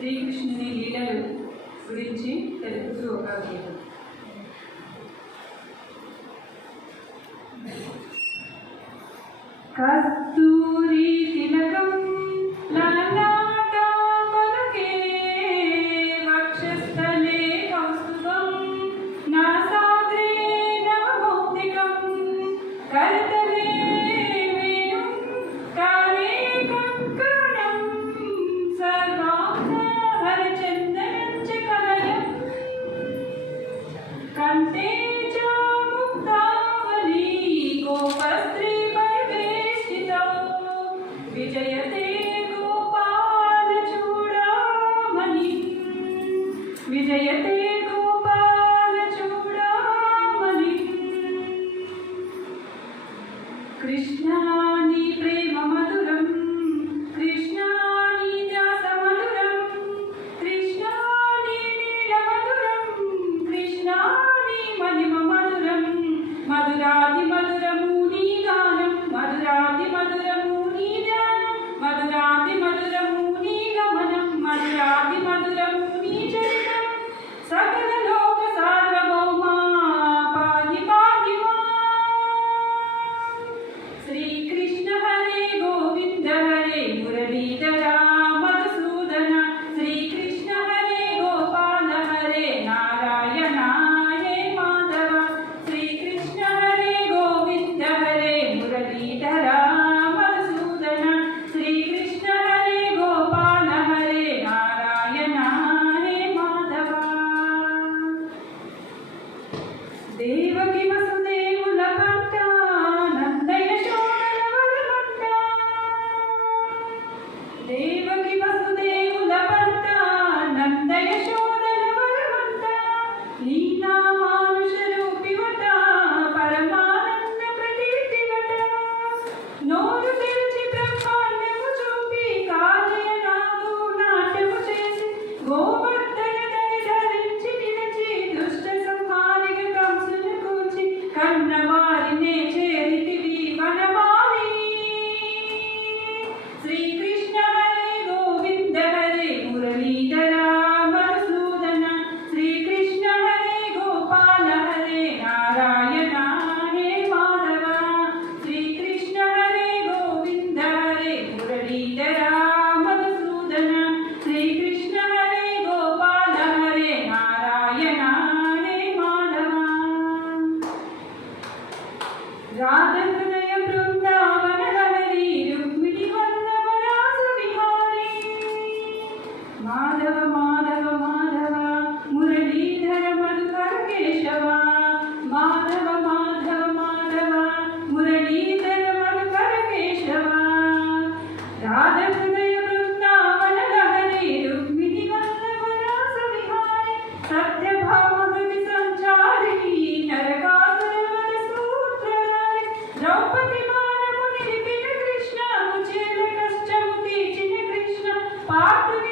శ్రీకృష్ణుని లీలలు గురించి తెలుపుతూ ఒక గీతం. కస్తూరి తిలకం లలాట పలకే వక్షస్థలే కౌస్తుభం నాసాగ్రే నవమౌక్తికం కరతలే వేణుం కారే కంకణం సర్వాంగ హరచందనం చ కలయం కంఠే చ ముక్తావళి గోపస్త్రీ విజయతే గోపాల చూడామణి విజయతే గోపాల చూడామణి కృష్ణాని ప్రేమ మధురం కృష్ణాని ధ్యాస మధురం కృష్ణాని నీల మధురం కృష్ణాని మహిమ మధురం మధురాది మధురము నీ గానం మధురాది మధురము నీ ధ్యానం మధురాది మధురము నీ గమనం మధురాది మధురము నీ చరితం సకల లోక సార్వభౌమా పాహి పాహి శ్రీకృష్ణ హరే గోవింద హరే మురళీధర మధుసూదన శ్రీకృష్ణ హరే గోపాల హరే నారాయణ హే మాధవ శ్రీకృష్ణ హరే గోవింద హరే మురళీధర మధుసూదన శ్రీకృష్ణ హరే గోపాల హరే నారాయణ హే మాధవ దేవకి వసుదేవుల పంట నంద యశోదల వరమంట దేవకి వసుదేవుల పంట నంద యశోదల వరమంట లీలా మానుష రూపివట పరమానంద ప్రతివట నోరు తెరిచి బ్రహ్మాండము చూపి కాలయ నాదు నాట్యము చేసి గోవర్ధన దరి ధరించి నిలిచి దుష్ట సంహారిక కంసును కూర్చి కన్నవారినే చేరితివి వనమాలి శ్రీకృష్ణ హరే గోవింద హరే మురళీధర మధుసూదన శ్రీకృష్ణ హరే గోపాల హరే నారాయణ హే మాధవ శ్రీకృష్ణ హరే గోవింద హరే మురళీధర మధుసూదన శ్రీకృష్ణ హరే గోపాల హరే నారాయణ హే మాధవ రాధహృదయ బృందావన హరి రుక్మిణి వల్లభ రాస విహారీ మాధవ మాధవ మాధవ మురళీధర మధుకర కేశవ మాధవ మాధవ మాధవ మురళీధర మధుకర కేశవ రాధహృదయ బృందావన హరి రుక్మిణి వల్లభ రాస విహారీ సత్యభామగతి సంచారిణి నరకాసురవర సూత్రధారి ద్రౌపది మానము నిలిపిన కృష్ణ ముచేల కష్టము తీర్చిన కృష్ణ పార్థుని